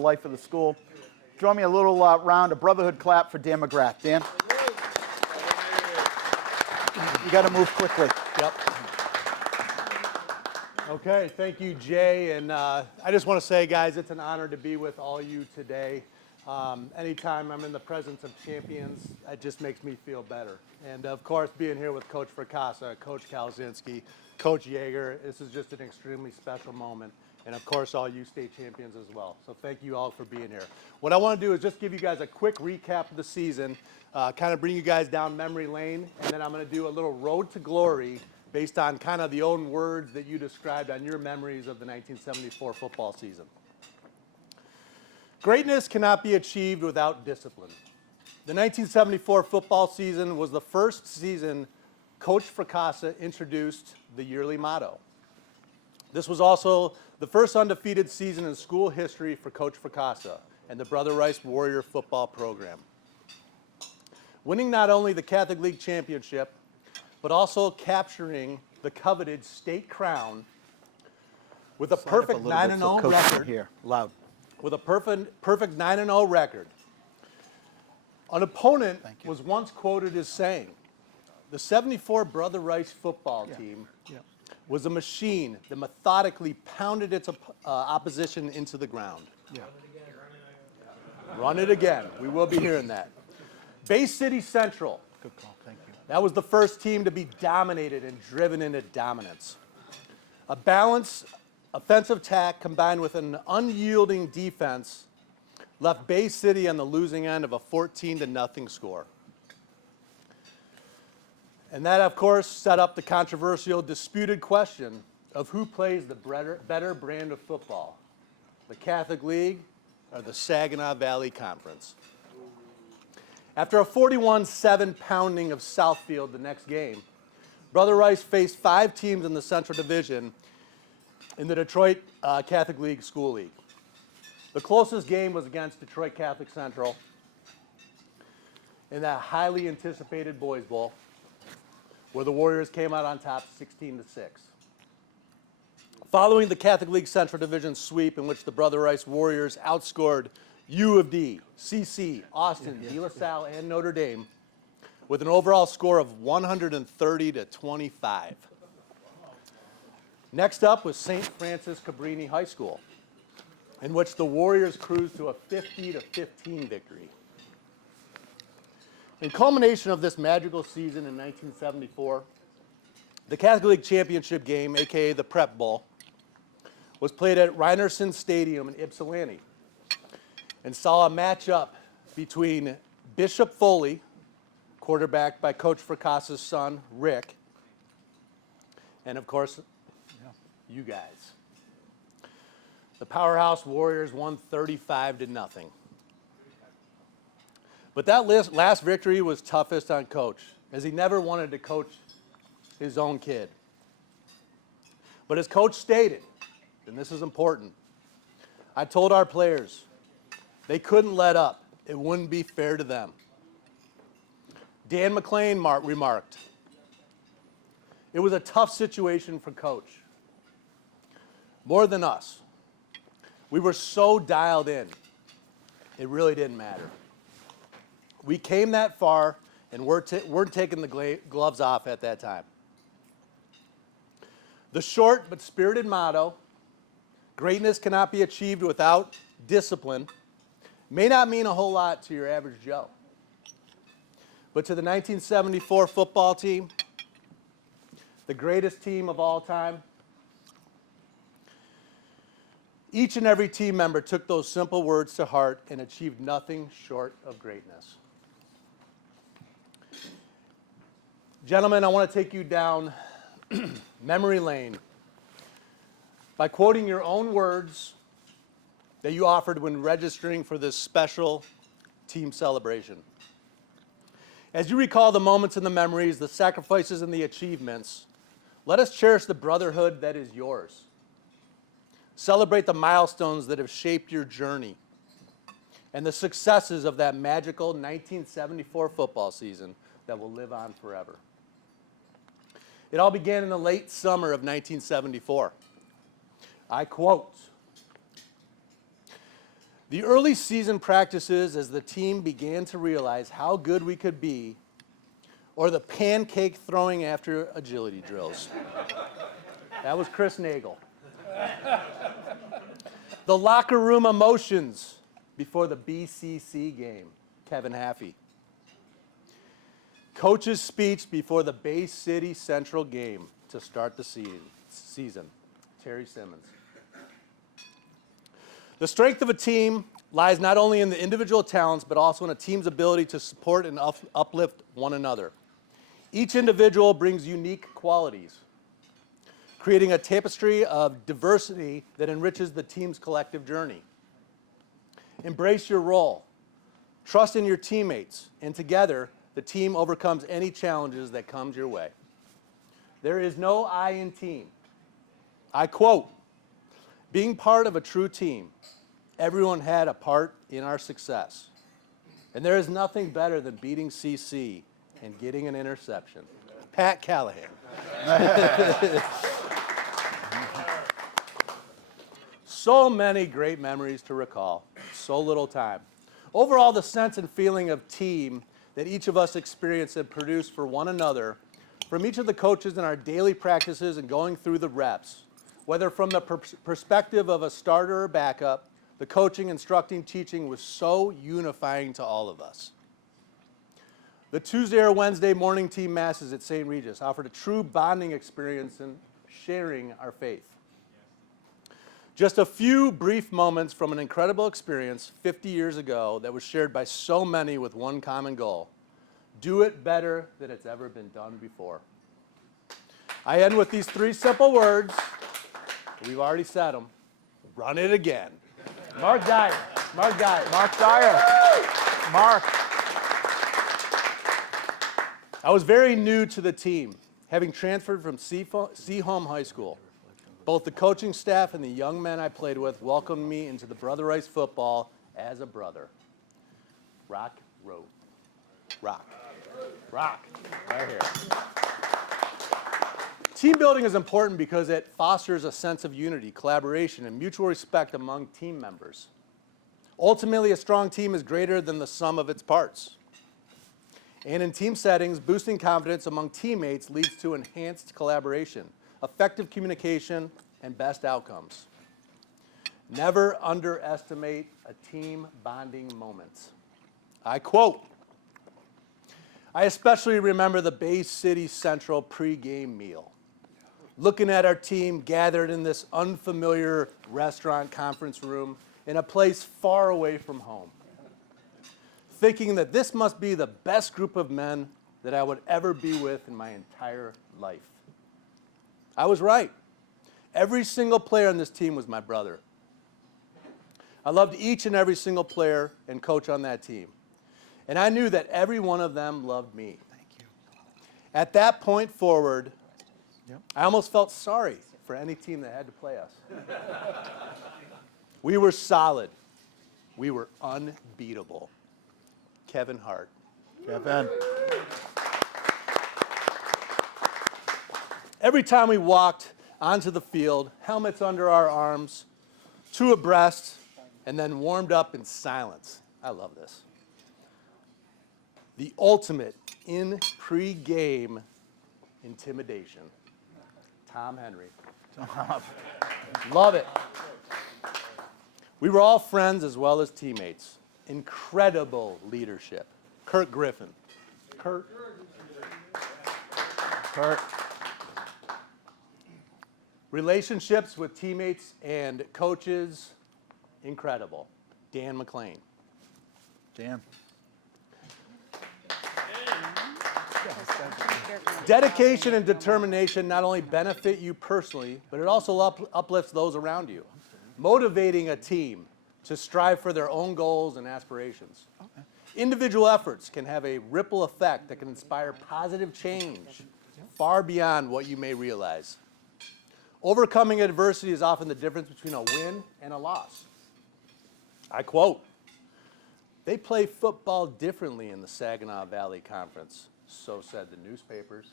life of the school. Join me a little round of brotherhood clap for Dan McGrath. Dan? You got to move quickly. Yep. Okay, thank you, Jay. And I just want to say, guys, it's an honor to be with all you today. Anytime I'm in the presence of champions, it just makes me feel better. And of course, being here with Coach Fracassa, Coach Kalzinski, Coach Yeager, this is just an extremely special moment. And of course, all you state champions as well. So thank you all for being here. What I want to do is just give you guys a quick recap of the season, kind of bring you guys down memory lane, and then I'm going to do a little road to glory based on kind of the own words that you described on your memories of the 1974 football season. Greatness cannot be achieved without discipline. The 1974 football season was the first season Coach Fracassa introduced the yearly motto. This was also the first undefeated season in school history for Coach Fracassa and the Brother Rice Warrior football program. Winning not only the Catholic League championship, but also capturing the coveted state crown with a perfect 9-0 record. Here, loud. With a perfect 9-0 record. An opponent was once quoted as saying, the 74 Brother Rice football team was a machine that methodically pounded its opposition into the ground. Run it again. We will be hearing that. Bay City Central. Good call, thank you. That was the first team to be dominated and driven into dominance. A balanced offensive tack combined with an unyielding defense left Bay City on the losing end of a 14-0 score. And that, of course, set up the controversial, disputed question of who plays the better brand of football, the Catholic League or the Saginaw Valley Conference. After a 41-7 pounding of Southfield the next game, Brother Rice faced 5 teams in the Central Division in the Detroit Catholic League School League. The closest game was against Detroit Catholic Central in that highly anticipated Boys Bowl, where the Warriors came out on top 16-6. Following the Catholic League Central Division sweep in which the Brother Rice Warriors outscored U of D, CC, Austin, De La Salle, and Notre Dame with an overall score of 130-25. Next up was St. Francis Cabrini High School, in which the Warriors cruised to a 50-15 victory. In culmination of this magical season in 1974, the Catholic League Championship game, aka the Prep Bowl, was played at Rynerson Stadium in Ypsilanti and saw a matchup between Bishop Foley, quarterbacked by Coach Fracassa's son, Rick, and of course, you guys. The Powerhouse Warriors won 35-0. But that last victory was toughest on Coach, as he never wanted to coach his own kid. But as Coach stated, and this is important, I told our players they couldn't let up. It wouldn't be fair to them. Dan McLean remarked, it was a tough situation for Coach. More than us. We were so dialed in, it really didn't matter. We came that far, and we're taking the gloves off at that time. The short but spirited motto, greatness cannot be achieved without discipline, may not mean a whole lot to your average Joe. But to the 1974 football team, the greatest team of all time, each and every team member took those simple words to heart and achieved nothing short of greatness. Gentlemen, I want to take you down memory lane by quoting your own words that you offered when registering for this special team celebration. As you recall the moments and the memories, the sacrifices and the achievements, let us cherish the brotherhood that is yours. Celebrate the milestones that have shaped your journey and the successes of that magical 1974 football season that will live on forever. It all began in the late summer of 1974. I quote, The early season practices as the team began to realize how good we could be, or the pancake throwing after agility drills. That was Chris Nagel. The locker room emotions before the BCC game, Kevin Haffey. Coach's speech before the Bay City Central game to start the season, Terry Simmons. The strength of a team lies not only in the individual talents, but also in a team's ability to support and uplift one another. Each individual brings unique qualities, creating a tapestry of diversity that enriches the team's collective journey. Embrace your role, trust in your teammates, and together, the team overcomes any challenges that comes your way. There is no I in team. I quote, being part of a true team, everyone had a part in our success. And there is nothing better than beating CC and getting an interception. Pat Callahan. So many great memories to recall, so little time. Overall, the sense and feeling of team that each of us experienced and produced for one another, from each of the coaches in our daily practices and going through the reps, whether from the perspective of a starter or backup, the coaching, instructing, teaching was so unifying to all of us. The Tuesday or Wednesday morning team masses at St. Regis offered a true bonding experience in sharing our faith. Just a few brief moments from an incredible experience 50 years ago that was shared by so many with one common goal: do it better than it's ever been done before. I end with these three simple words. We've already said them. Run it again. Mark Dyer. Mark Dyer. Mark Dyer. Mark. I was very new to the team, having transferred from Seaholm High School. Both the coaching staff and the young men I played with welcomed me into the Brother Rice football as a brother. Rock, road. Rock. Rock. Right here. Team building is important because it fosters a sense of unity, collaboration, and mutual respect among team members. Ultimately, a strong team is greater than the sum of its parts. And in team settings, boosting confidence among teammates leads to enhanced collaboration, effective communication, and best outcomes. Never underestimate a team bonding moment. I quote, I especially remember the Bay City Central pregame meal. Looking at our team gathered in this unfamiliar restaurant conference room in a place far away from home, thinking that this must be the best group of men that I would ever be with in my entire life. I was right. Every single player on this team was my brother. I loved each and every single player and coach on that team. And I knew that every one of them loved me. Thank you. At that point forward, I almost felt sorry for any team that had to play us. We were solid. We were unbeatable. Kevin Hart. Kevin. Every time we walked onto the field, helmets under our arms, two abreast, and then warmed up in silence. I love this. The ultimate in pre-game intimidation. Tom Henry. Love it. We were all friends as well as teammates. Incredible leadership. Kurt Griffin. Kurt. Relationships with teammates and coaches, incredible. Dan McLean. Dan. Dedication and determination not only benefit you personally, but it also uplifts those around you, motivating a team to strive for their own goals and aspirations. Okay. Individual efforts can have a ripple effect that can inspire positive change far beyond what you may realize. Overcoming adversity is often the difference between a win and a loss. I quote, they play football differently in the Saginaw Valley Conference. So said the newspapers.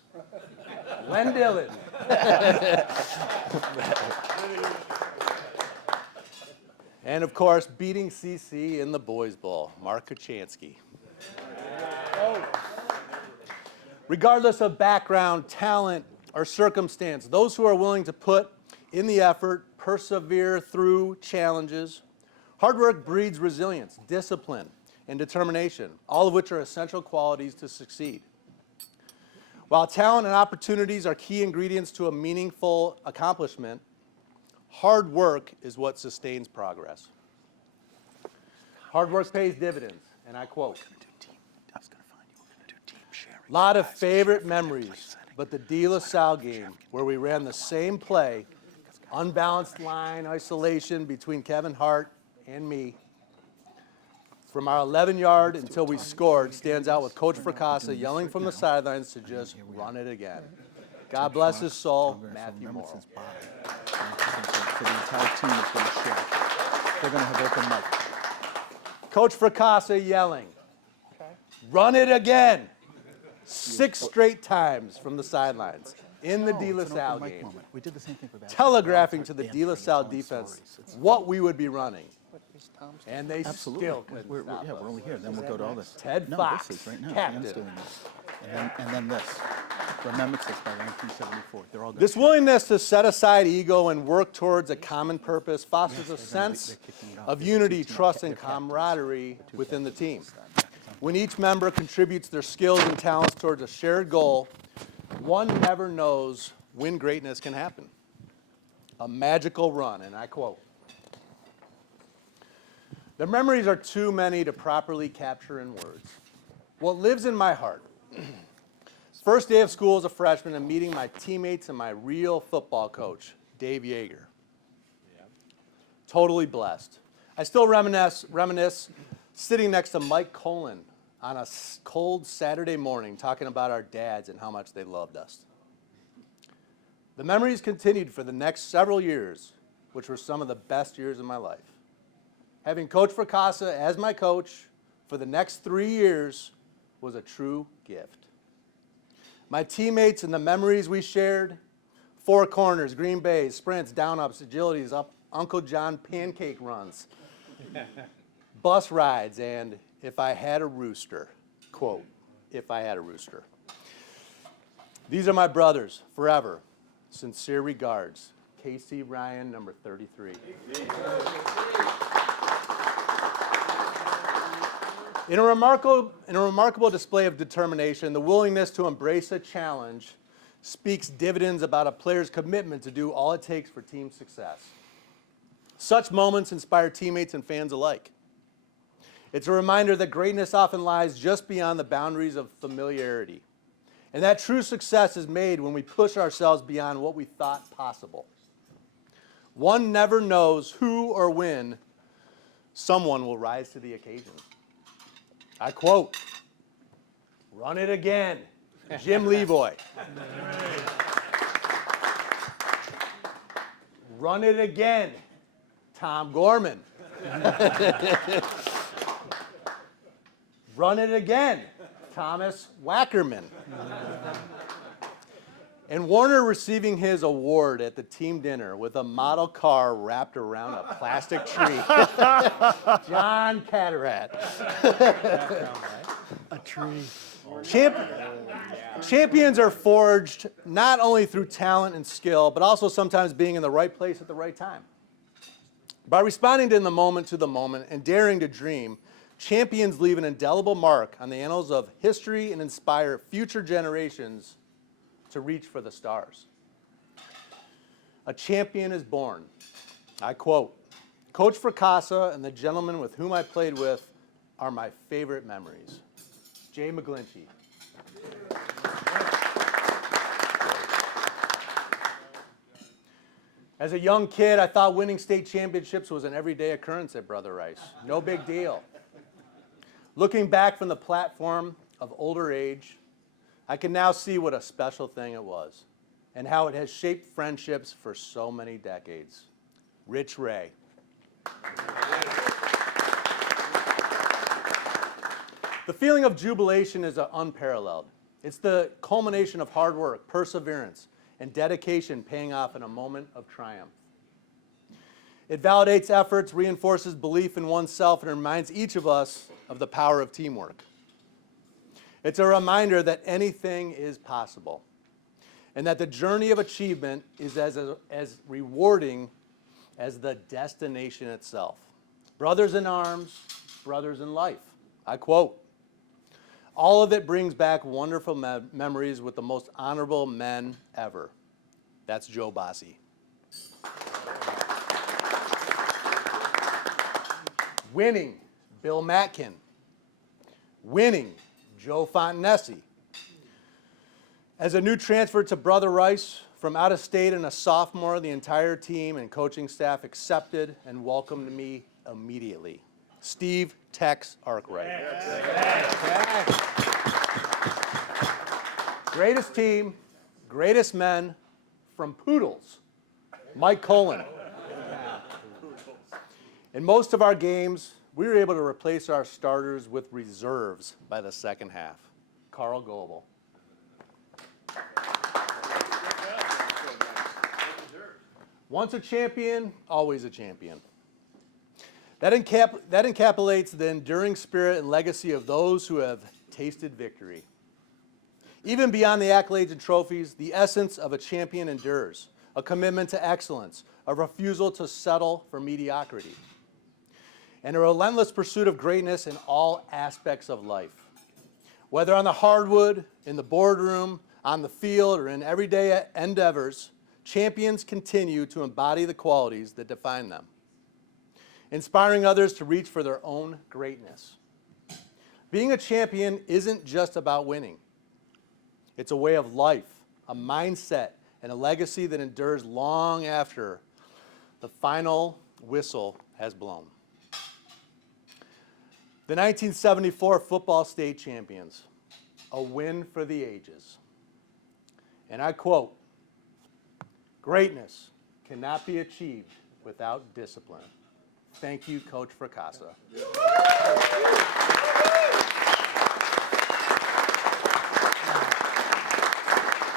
Len Dillon. And of course, beating CC in the Boys Bowl, Mark Kachansky. Regardless of background, talent, or circumstance, those who are willing to put in the effort, persevere through challenges. Hard work breeds resilience, discipline, and determination, all of which are essential qualities to succeed. While talent and opportunities are key ingredients to a meaningful accomplishment, hard work is what sustains progress. Hard work pays dividends, and I quote, "A lot of favorite memories, but the De La Salle game where we ran the same play, unbalanced line isolation between Kevin Hart and me, from our 11-yard until we scored, stands out with Coach Fracassa yelling from the sidelines to just run it again. God bless his soul, Matthew Morrow." For the entire team is going to share. They're going to have open mic. Coach Fracassa yelling, "Run it again," 6 straight times from the sidelines in the De La Salle game, We did the same thing for that. telegraphing to the De La Salle defense what we would be running. And they Absolutely. still couldn't stop We're us. only here. Then we'll go to all this. Ted no, Fox, this is right now. captain. Dan's doing this. And then this. Remembrance by 1974. They're all good. This willingness to set aside ego and work towards a common purpose fosters a sense of unity, trust, and camaraderie within the team. When each member contributes their skills and talents towards a shared goal, one never knows when greatness can happen. A magical run, and I quote, "The memories are too many to properly capture in words. What lives in my heart, first day of school as a freshman and meeting my teammates and my real football coach, Dave Yeager. Totally blessed. I still reminisce sitting next to Mike Colin on a cold Saturday morning talking about our dads and how much they loved us. The memories continued for the next several years, which were some of the best years of my life. Having Coach Fracassa as my coach for the next 3 years was a true gift. My teammates and the memories we shared, 4 corners, green bays, sprints, down-ups, agilities, up Uncle John pancake runs, bus rides, and if I had a rooster, quote, if I had a rooster. These are my brothers forever. Sincere regards, Casey Ryan, number 33. In a remarkable display of determination, the willingness to embrace a challenge speaks dividends about a player's commitment to do all it takes for team success. Such moments inspire teammates and fans alike. It's a reminder that greatness often lies just beyond the boundaries of familiarity, and that true success is made when we push ourselves beyond what we thought possible. One never knows who or when someone will rise to the occasion. I quote, "Run it again, Jim Levoy." "Run it again, Tom Gorman." "Run it again, Thomas Wackerman." And Warner receiving his award at the team dinner with a model car wrapped around a plastic tree. John Catterat. A tree. Champions are forged not only through talent and skill, but also sometimes being in the right place at the right time. By responding to the moment and daring to dream, champions leave an indelible mark on the annals of history and inspire future generations to reach for the stars. A champion is born. I quote, "Coach Fracassa and the gentlemen with whom I played with are my favorite memories." Jay McGlinchey. As a young kid, I thought winning state championships was an everyday occurrence at Brother Rice. No big deal. Looking back from the platform of older age, I can now see what a special thing it was and how it has shaped friendships for so many decades. Rich Ray. The feeling of jubilation is unparalleled. It's the culmination of hard work, perseverance, and dedication paying off in a moment of triumph. It validates efforts, reinforces belief in oneself, and reminds each of us of the power of teamwork. It's a reminder that anything is possible, and that the journey of achievement is as rewarding as the destination itself. Brothers in arms, brothers in life. I quote, all of it brings back wonderful memories with the most honorable men ever. That's Joe Bassi. Winning, Bill Matkin. Winning, Joe Fontanesi. As a new transfer to Brother Rice from out of state and a sophomore, the entire team and coaching staff accepted and welcomed me immediately. Steve Tex Arkwright. Greatest team, greatest men, from Poodles, Mike Cullen. In most of our games, we were able to replace our starters with reserves by the second half. Carl Goebel. Once a champion, always a champion. That encapsulates the enduring spirit and legacy of those who have tasted victory. Even beyond the accolades and trophies, the essence of a champion endures, a commitment to excellence, a refusal to settle for mediocrity, and a relentless pursuit of greatness in all aspects of life. Whether on the hardwood, in the boardroom, on the field, or in everyday endeavors, champions continue to embody the qualities that define them, inspiring others to reach for their own greatness. Being a champion isn't just about winning. It's a way of life, a mindset, and a legacy that endures long after the final whistle has blown. The 1974 football state champions, a win for the ages. And I quote, greatness cannot be achieved without discipline. Thank you, Coach Fracassa.